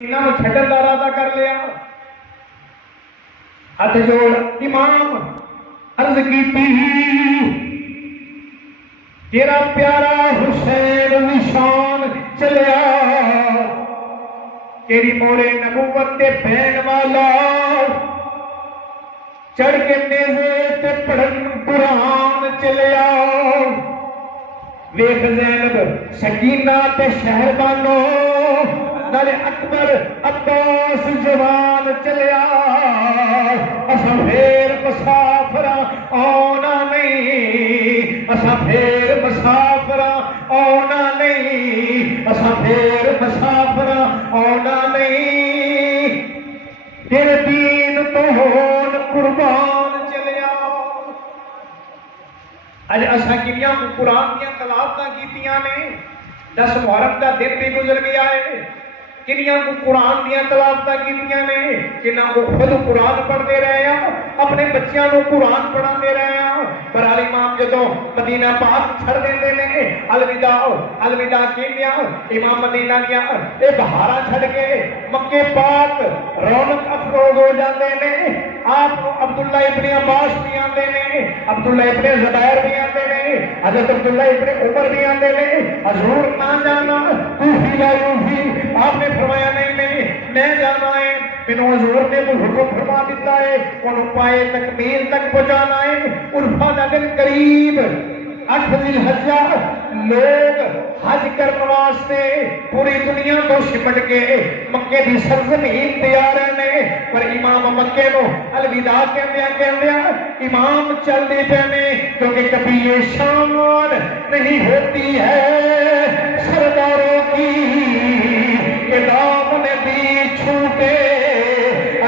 انہوں چھٹن کا ارادہ کر لیا، ہاتھ جوڑ امام عرض کی تیرا پیارا حسین نشان چلیا، تیری مورے نبوت تے بہن والا چڑھ کے نیزے تے پڑھن قرآن چلیا، ویخ زینب سکینہ تے شہربانو نال اکبر عباس جوان چلیا، اساں پھر مسافر آنا نہیں، اساں پھر مسافر آنا نہیں، اساں پھر مسافر آنا نہیں، تیرے دین تو ہون قربان چلیا۔ اج اساں کنیاں قرآن دیاں تلاوتاں کیتیاں نے، 10 محرم دا دن بھی گزر گیا ہے، کنیاں کو قرآن دیاں تلاوتاں کیتیاں نے، کنیاں کو خود قرآن پڑھتے رہے ہیں، اپنے بچیاں کو قرآن پڑھاتے رہے ہیں، پر امام جدوں مدینہ پاک چھڑ دیندے نے، الوداع الوداع کیندیاں امام مدینہ دیاں اے بہاراں چھڑ کے مکے پاک رونق افروز ہو جاندے نے، آپ کو عبداللہ ابن عباس بھی آندے نے، عبداللہ ابن زبیر بھی آندے نے، حضرت عبداللہ ابن عمر بھی آندے نے، حضور نہ جانا کوفی لا یوفی، آپ نے فرمایا نہیں نہیں میں جانا ہے، مینوں حضور نے کوئی حکم فرما دیتا ہے، انہوں پائے تکمیل تک پہنچانا ہے، عرفہ دا دن قریب 8 ذی الحجہ لوگ حج کرنے واسطے پوری دنیا کو سمٹ کے مکے دی سرزمین تیار ہیں، پر امام مکے کو الوداع کہندیا امام چل دی پہنے، کیونکہ کبھی یہ شان نہیں ہوتی ہے سرداروں کی کہ دامن بھی چھوٹے،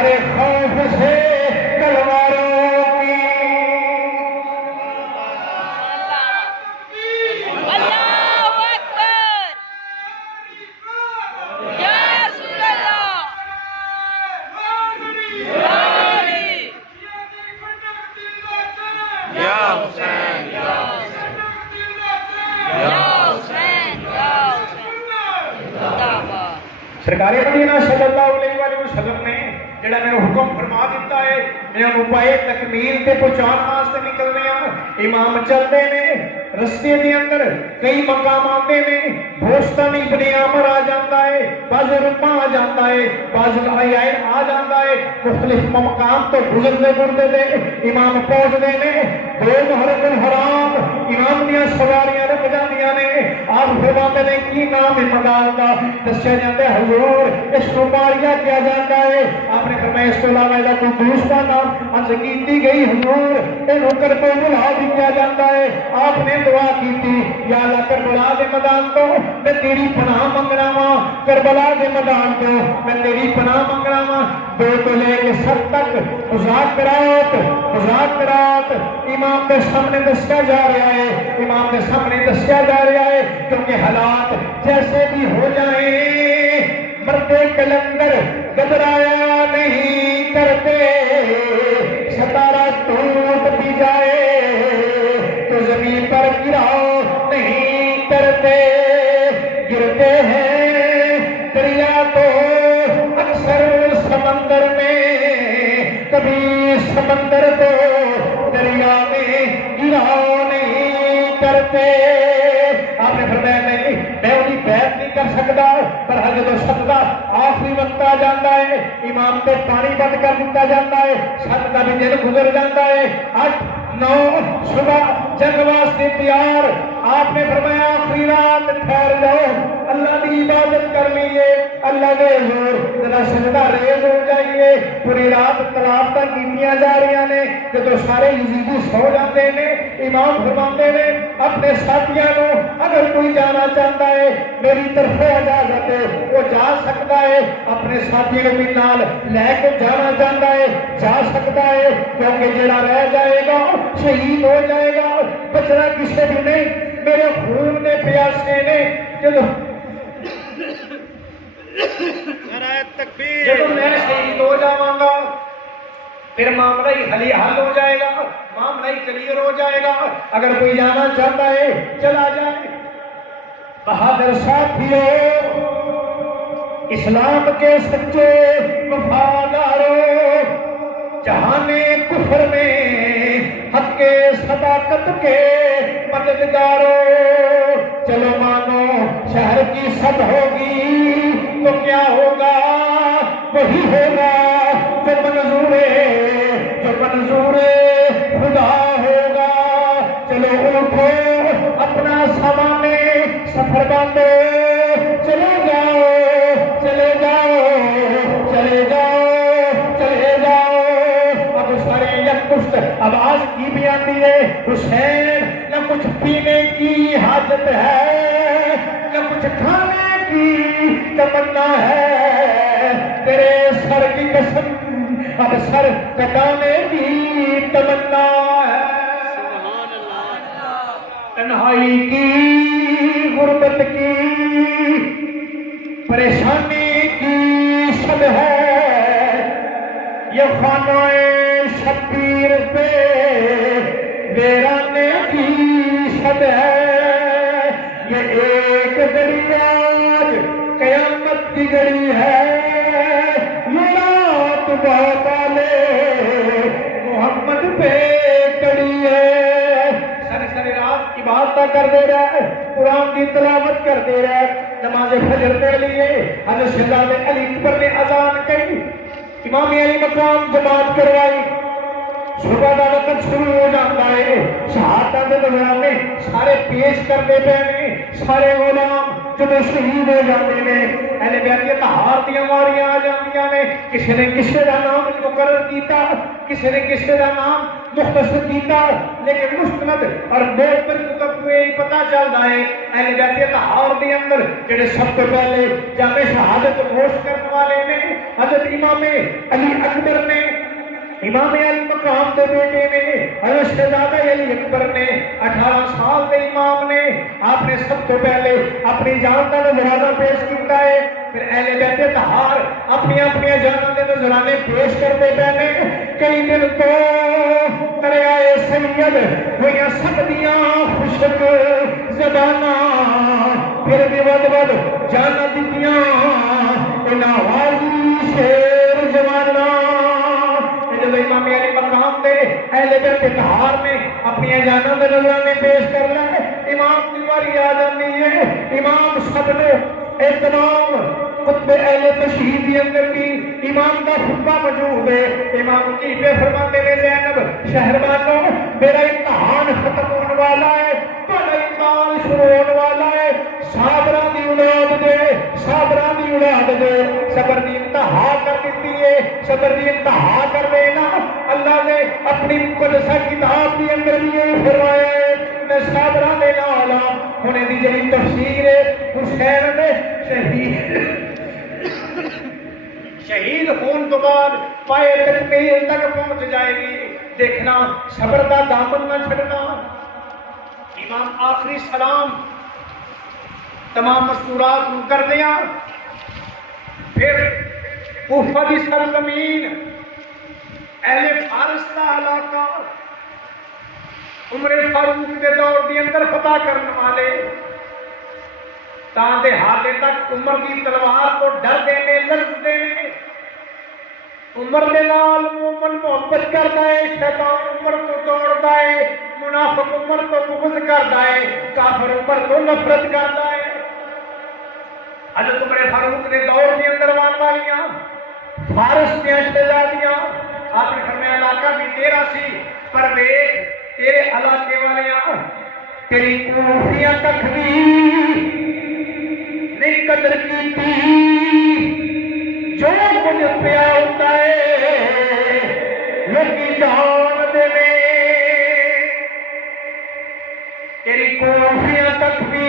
ارے خوف سے تلواروں کی۔ سرکار مدینہ صلی اللہ علیہ وآلہ وسلم نے جڑا میں حکم فرما دیتا ہے میں انہوں پائے تکمیل تے پہنچان واسطے نکلنے ہیں، امام چلتے نے رستے دے اندر کئی مقام آتے نے، بوستان ابن عامر آ جاتا ہے، باز رمہ آ جاتا ہے، باز العیائن آ جاتا ہے، مختلف مقام تو گزرتے گزرتے دے امام پہنچ دے نے، 2 محرم الحرام امام دیاں سواریاں رک جاندیاں نے، آپ فرماتے نے کی نام مدال دا دسیا جاتا ہے، حضور اس کو ماریا کیا جاتا ہے، آپ نے فرمایا اس کو علاوہ دا کوئی دوسرا نام عرض کیتی گئی، حضور اے نوکر کو بلا بھی کیا جاتا ہے، آپ نے دعا کی تھی یا اللہ کربلا دے میدان تو میں تیری پناہ منگ رہا ہوں، کربلا دے میدان تو میں تیری پناہ منگ رہا ہوں، 2 تو لے کے 7 تک مذاکرات امام کے سامنے دسیا جا رہا ہے، امام کے سامنے دسیا جا رہا ہے، کیونکہ حالات جیسے بھی ہو جائیں مرد کلندر گھبرایا نہیں کرتے، ستارہ ٹوٹ بھی جائے تو زمین پر گراؤ نہیں کرتے، گرتے ہیں دریا تو اکثر سمندر میں، کبھی سمندر تو دریا میں گراؤ نہیں کرتے، آپ نے فرمایا نہیں میں انہی بیعت نہیں کر سکتا، پر حضرت صدقہ آخری وقت آ جاتا ہے، امام پہ پانی بند کر دیتا جاتا ہے، صدقہ بھی دن گزر جاتا ہے، 8 9 صبح جنگ واسطے تیار، آپ نے فرمایا آخری رات ٹھہر جاؤ، اللہ کی عبادت کر لیے، اللہ کے حضور ذرا سجدہ ریز ہو جائیے، پوری رات تلاوتاں کیتیاں جا رہی نے، جدوں سارے یزیدی سو جاتے نے، امام فرماتے نے اپنے ساتھیاں کو اگر کوئی جانا چاہتا ہے میری طرف اجازت ہے وہ جا سکتا ہے، اپنے ساتھیوں کو بھی نال لے کے جانا چاہتا ہے جا سکتا ہے، کیونکہ جڑا رہ جائے گا شہید ہو جائے گا، بچنا کسی بھی نہیں، میرے خون نے پیاسے نے، جدوں میں شہید ہو جاواں گا پھر معاملہ ہی حل ہو جائے گا، معاملہ ہی کلیئر ہو جائے گا، اگر کوئی جانا چاہتا ہے چلا جائے۔ بہادر ساتھیوں اسلام کے سچے وفاداروں، جہان کفر میں حق کے صداقت کے مددگاروں، چلو مانو شہر کی سب ہوگی تو کیا ہوگا، وہی ہوگا جو منظور خدا ہوگا۔ چلو اٹھو اپنا سامان سفر باندھو، چلے جاؤ چلے جاؤ چلے جاؤ چلے جاؤ۔ اب سارے یک پشت آواز کی بھی آتی ہے، حسین نہ کچھ پینے کی حاجت ہے، نہ کچھ کھانے کی تمنا ہے، تیرے سر کی قسم اب سر کٹانے کی تمنا ہے۔ تنہائی کی، غربت کی، پریشانی کی شب ہے، یہ خانہ شبیر پہ ویرانے کی شب ہے، یہ ایک گھڑی آج قیامت کی گھڑی ہے، یہ رات والے محمد پہ کڑی ہے۔ ساری رات عبادت کر دے رہا ہے، قرآن کی تلاوت کر دے رہا ہے، نماز فجر پڑھ لیے، حضرت سیدنا علی اکبر نے اذان کہی، امام علی مقام جماعت کروائی، صبح کا وقت شروع ہو جاتا ہے، شہادت کے دوران سارے پیش کرتے پہنے، سارے غلام جو شہید ہو جاتے ہیں، اہل بیت طہار دی واریاں آ جاندیاں نے، کسی نے کسی کا نام مقرر کیتا، کسی نے کسی کا نام مختصر کیتا، لیکن مستند اور بہتر کتب کو یہی پتہ چلتا ہے اہل بیت طہار دے اندر جڑے سب تو پہلے جامع شہادت نوش کرنے والے نے حضرت امام علی اکبر نے، امام علی مقام دے بیٹے نے، حضرت شہزادہ علی اکبر نے، 18 سال دے امام نے، آپ نے سب تو پہلے اپنی جان کا نذرانہ پیش کیتا ہے، پھر اہل بیت طہار اپنی جانوں کے نذرانے پیش کرتے پہنے۔ کئی دن تو دریائے سید ہوئیاں سکدیاں خشک زباناں، پھر بھی ود جانا دیتیاں انہاں غازی شیر جوانا۔ جب امام علی مقام دے اہل بیت طہار نے اپنی جانوں کے نذرانے پیش کر لے، امام کی باری آ جاتی ہے، امام سب نے اہتمام خطب اہل تشہید کے اندر بھی امام کا خطبہ موجود ہے، امام کی پہ فرماتے ہیں زینب شہروانوں میرا امتحان ختم ہونے والا ہے، تھوڑا امتحان شروع ہونے والا ہے، صابراں دی اولاد دے، صابراں دی اولاد دے، صبر دی انتہا کر دیتی ہے، صبر دی انتہا کر دینا اللہ نے اپنی مقدسہ کتاب دی اندر بھی یہ فرمایا ہے، میں صابراں دے نال ہونے دی جڑی تفسیر ہے حسین نے شہید ہون تو بعد پائے تکمیل تک پہنچ جائے گی، دیکھنا صبر کا دامن نہ چھڑنا۔ امام آخری سلام تمام مستورات کر دیا، پھر کوفہ دی سرزمین اہل فارس کا علاقہ عمر فاروق کے دور دی اندر فتح کرنے والے تاں دے حالے تک عمر کی تلوار کو ڈر دینے لرز دینے، عمر دے نال مومن محبت کرتا ہے، شیطان عمر کو توڑتا ہے، منافق عمر کو بغض کرتا ہے، کافر عمر کو نفرت کرتا ہے۔ حضرت عمر فاروق نے دور کے اندر آن والیاں فارس دیا شہزادیاں، آپ نے فرمایا علاقہ بھی تیرا سی، پر ویکھ تیرے علاقے والیاں تیری کوفیاں تک بھی نہیں قدر کی جو کچھ پیا ہوتا ہے لوگی جان دے تیری کوفیاں تک بھی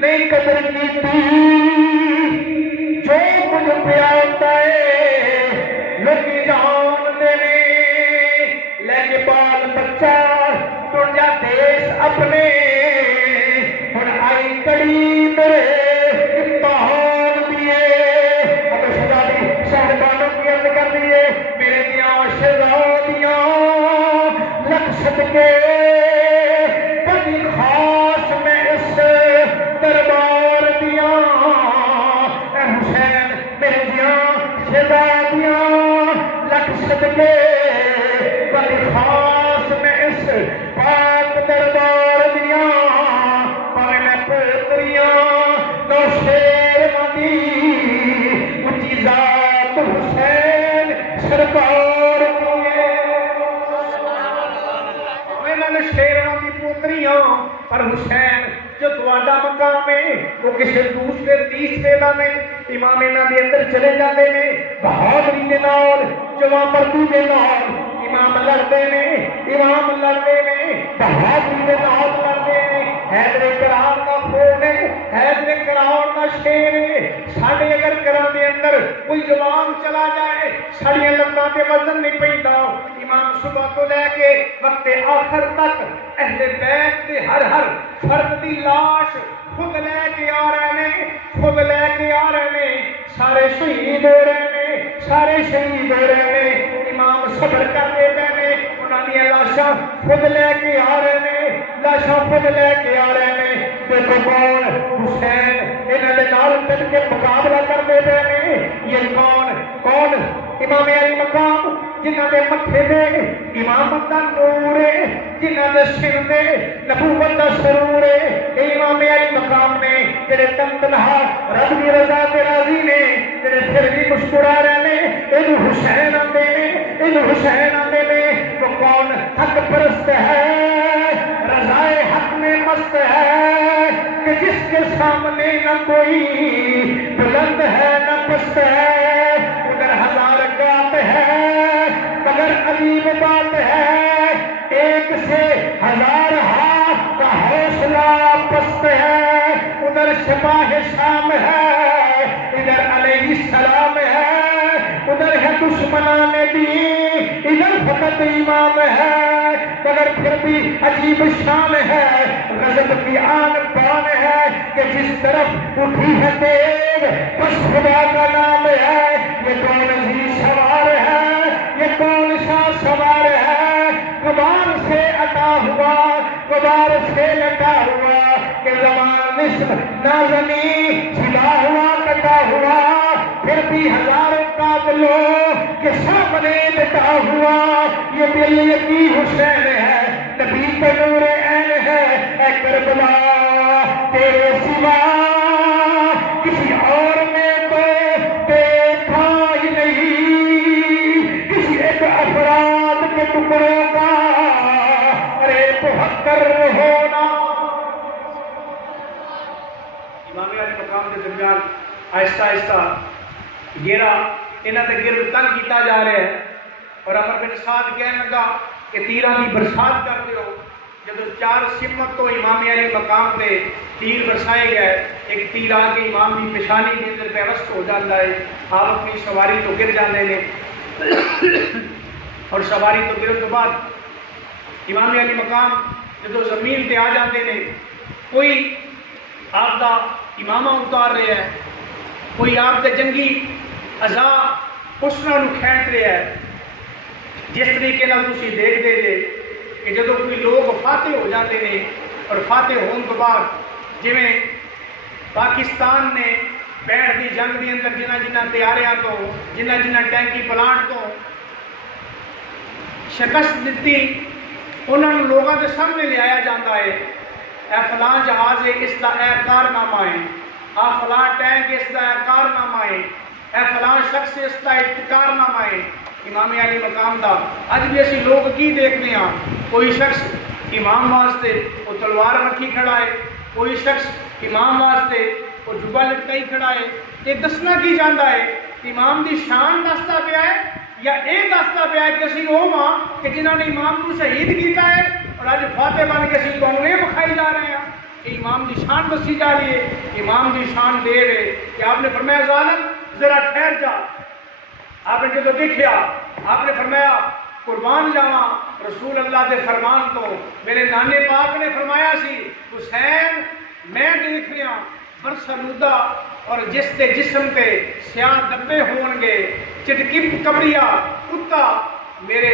نہیں قدر کی جو کچھ پیا ہوتا ہے لوگی جان دے لے کے بال بچہ ٹر جا دیس اپنے ہن آئی کڑی میرے امتحان دیے اب شہزادی شہزادوں کی عرض کر دیے میرے دیاں شہزادیاں لکھ صدقے بڑی خاص میں اس دربار دیاں صدقے بڑی خاص میں اس پاک دربار دیا پر میں پتریاں نو شیر مدی اچھی ذات حسین سرکار شیروں کی پوتریاں پر حسین جو تواڈا مقام ہے وہ کسی دوسرے تیسرے دا نہیں امام انہاں دے اندر چلے جاندے نے بہادری دے نال جواں پردی دے نال امام لڑدے نے بہادری دے نال لڑدے نے حیدر کرار دا فون ہے حیدر کرار دا شیر ہے ساڈے اگر گھراں دے اندر کوئی جوان چلا جائے ساڈیاں لتاں تے وزن نہیں پیندا امام صبح تو لے کے وقت آخر تک اہل بیت دے ہر فرد دی لاش خود لے کے آ رہے نے سارے شہید ہو رہے نے امام صبر کرتے پے نے انہاں دی لاشاں خود لے کے آ رہے نے دیکھو کون حسین انہاں دے نال مل کے مقابلہ کرتے پے نے یہ کون امام علی مقام جنہاں دے متھے دے امامت دا نور ہے جنہاں دے سر دے نبوت دا سرور ہے امام علی مقام نے جڑے تنہا رب دی رضا تے راضی نے جڑے پھر بھی مسکرا رہے نے اینو حسین آندے نے وہ کون حق پرست ہے رضائے حق میں مست ہے کہ جس کے سامنے نہ کوئی بلند ہے نہ پست ہے ادھر ہزار گات ہے مگر عجیب بات ہے ایک سے ہزار ہاتھ کا حوصلہ پست ہے ادھر سپاہ شام ہے ادھر علیہ السلام ہے ادھر ہے دشمنان دین ادھر فقط امام ہے مگر پھر بھی عجیب شان ہے غضب کی آن بان ہے کہ جس طرف اٹھی ہے تیغ بس خدا کا نام ہے یہ کون عزیز سوار ہے یہ کون سا سوار ہے غبار سے عطا ہوا غبار سے لٹا ہوا کہ زمان نصف نازنی جھلا ہوا کٹا ہوا پھر بھی ہزاروں قاتلوں کے سامنے ڈٹا ہوا یہ دل یقین حسین ہے نبی کا نور عین ہے اے کربلا تیرے سوا کسی اور نے تو دیکھا ہی نہیں کسی ایک افراد کے ٹکڑوں کا ارے 72 ہونا امام علی مقام کے درمیان آہستہ آہستہ گیرا انہاں تے گرد تنگ کیتا جا رہا ہے اور عمر بن سعد کہنے لگا کہ تیراں دی برسات کر دیو جب 4 سمت تو امام علی مقام تے تیر برسائے گئے ایک تیر آ کے امام کی پیشانی کے اندر پیوست ہو جاتا ہے آپ اپنی سواری تو گر جانے نے اور سواری تو گرن کے بعد امام علی مقام جب زمین تے آ جاتے نے کوئی آپ دا امامہ اتار رہے ہیں کوئی آپ دے جنگی عزا پشنا نو کھینچ رہے ہیں جس طریقے نال تسی دیکھ دے جے کہ جدو کوئی لوگ فاتح ہو جاتے ہیں اور فاتح ہون تو بعد جویں پاکستان نے 65 دی جنگ دی اندر جنہ تیاریاں تو جنہ ٹینکی پلانٹ تو شکست دیتی انہوں نے لوگوں کے سامنے لے آیا جاتا ہے اے فلاں جہاز اس کا اے کارنامہ ہے آ فلاں ٹینک اس کا اے کارنامہ ہے اے فلاں شخص اس کا کارنامہ ہے امام علی مقام دا اج بھی اسی لوگ کی دیکھنے ہاں کوئی شخص امام واسطے وہ تلوار رکھی کھڑا ہے کوئی شخص امام واسطے وہ جبہ لٹکائی کھڑا ہے یہ دسنا کی جاتا ہے امام دی شان دستا پیا ہے یا یہ دستا پیا ہے کہ اسی وہ ماں کہ جنہوں نے امام کو شہید کیتا ہے اور آج فاتح بن کے اسی کونیں بکھائی جا رہے ہیں کہ امام دی شان دسی جا رہی ہے امام دی شان دے رہے کہ آپ نے فرمایا ظالم ذرا ٹھہر جا آپ نے جو دیکھیا آپ نے فرمایا قربان جاواں رسول اللہ دے فرمان تو میرے نانے پاک نے فرمایا سی حسین میں دیکھ رہا برسلودہ اور جس دے جسم تے سیاہ دبے ہون گے چٹکی کمریا کتا میرے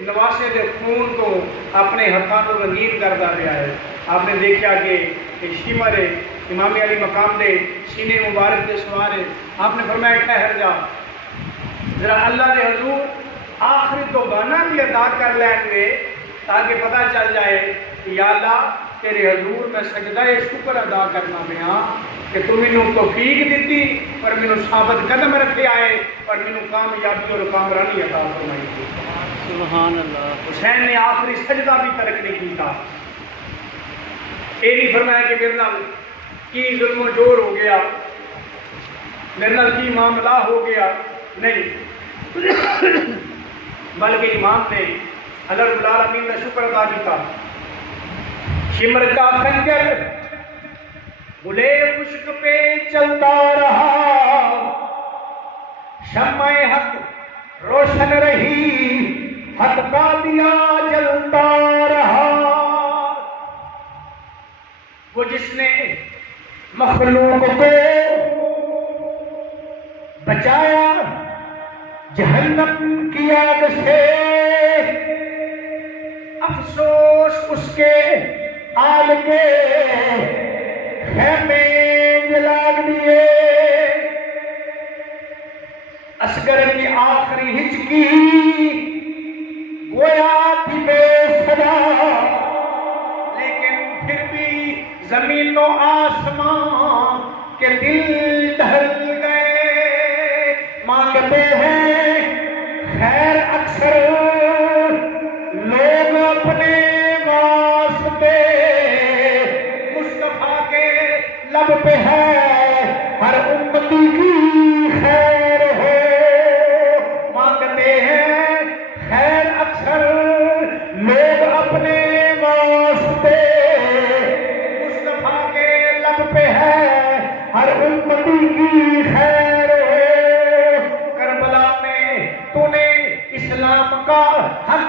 نواسے دے خون کو اپنے ہتھاں کو رنگین کرتا رہا ہے آپ نے دیکھا کہ شمر امام علی مقام دے سینے مبارک دے سوار ہے آپ نے فرمایا ٹھہر جا ذرا اللہ دے حضور آخری تو گانا بھی ادا کر لیں گے تاکہ پتہ چل جائے کہ یا اللہ تیرے حضور میں سجدہ شکر ادا کرنا پیا کہ تو مینوں توفیق دیتی پر مینوں ثابت قدم رکھے آئے پر مینوں کامیابی اور کامرانی عطا فرمائی. سبحان اللہ. حسین نے آخری سجدہ بھی ترک نہیں کیتا. یہ نہیں فرمایا کہ میرے نال کی ظلم و جور ہو گیا, میرے نال کی معاملہ ہو گیا, نہیں بلکہ امام نے اللہ رب العالمین کا شکر ادا کیتا. شمر کا خنجر گلے خشک پہ چلتا رہا, شمع حق روشن رہی, حق کا دیا جلتا رہا. وہ جس نے مخلوق کو بچایا جہنم کی آگ سے, افسوس اس کے آل کے خیمے جلا دیے. اصغر کی آخری ہچکی گویا تھی بے صدا, لیکن پھر بھی زمین و آسمان کے دل ڈھل گئے. مانگتے ہیں خیر اکثر لوگ اپنے واسطے, مصطفیٰ کے لب پہ ہے ہر امتی کی خیر ہو. مانگتے ہیں خیر اکثر لوگ اپنے واسطے, مصطفیٰ کے لب پہ ہے ہر امتی کی خیر ہو. کربلا میں تو نے اسلام کا حق